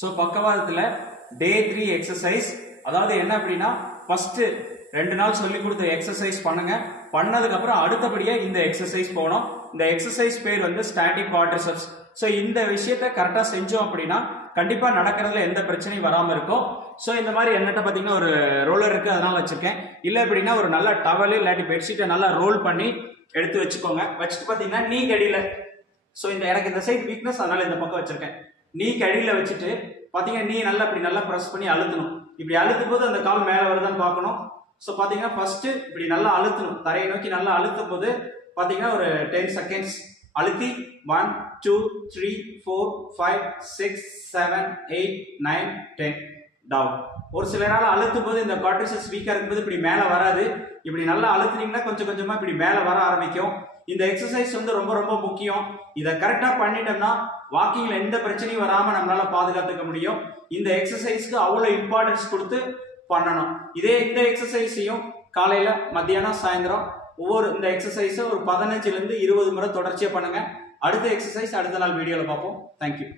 So பக்கவாதத்தில் டே 3 exercise, அதாவது என்ன அப்படின்னா ஃபர்ஸ்ட் 2 நாள் சொல்லி கொடுத்த எக்ஸசைஸ் பண்ணுங்க. பண்ணதுக்கு அப்புறம் அடுத்தபடியா இந்த எக்ஸசைஸ் போகணும். இந்த எக்ஸசைஸ் பேர் வந்து ஸ்டாட்டிக் குவாட்ரிசெப்ஸ். ஸோ இந்த விஷயத்த கரெக்டாக செஞ்சோம் அப்படின்னா கண்டிப்பா நடக்கிறதுல எந்த பிரச்சனையும் வராம இருக்கும். ஸோ இந்த மாதிரி என்னட்ட பாத்தீங்கன்னா ஒரு ரோலர் இருக்கு, அதனால வச்சிருக்கேன். இல்ல அப்படின்னா ஒரு நல்ல டவல் இல்லாட்டி பெட்ஷீட்டை நல்லா ரோல் பண்ணி எடுத்து வச்சுக்கோங்க. வச்சுட்டு பாத்தீங்கன்னா நீ கடியில, ஸோ எனக்கு இந்த சைடு வீக்னஸ், அதனால இந்த பக்கம் வச்சிருக்கேன். நீ கடியில வச்சுட்டு பாத்தீங்கன்னா நீ நல்லா இப்படி நல்லா ப்ரெஸ் பண்ணி அழுத்தணும். இப்படி அழுத்தும் போது அந்த கால் மேல வருதான்னு பார்க்கணும். ஸோ பாத்தீங்கன்னா ஃபர்ஸ்ட் இப்படி நல்லா அழுத்தணும், தரையை நோக்கி நல்லா அழுத்தும் போது பாத்தீங்கன்னா ஒரு 10 செகண்ட்ஸ் அழுத்தி 1 2 3 4 5 6 7 8 9 10 டவுன். ஒரு சில நாள் அழுத்தும் போது இந்த குவாட்ரிசெப்ஸ் வீக்கா இருக்கும்போது இப்படி மேல வராது. இப்படி நல்லா அழுத்துனீங்கன்னா கொஞ்சம் கொஞ்சமா இப்படி மேல வர ஆரம்பிக்கும். இந்த எக்ஸசைஸ் வந்து ரொம்ப ரொம்ப முக்கியம். இதை கரெக்டா பண்ணிட்டோம்னா வாக்கிங்ல எந்த பிரச்சனையும் வராம நம்மளால பாதுகாத்துக்க முடியும். இந்த எக்ஸசைஸ்க்கு அவ்வளவு இம்பார்ட்டன்ஸ் கொடுத்து பண்ணணும். இந்த எக்ஸசைஸையும் காலையில, மத்தியானம், சாயந்தரம் ஒவ்வொரு இந்த எக்ஸசைஸை ஒரு 15 ல இருந்து 20 முறை தொடர்ச்சியா பண்ணுங்க. அடுத்த எக்ஸசைஸ் அடுத்த நாள் வீடியோல பார்ப்போம். தேங்க்யூ.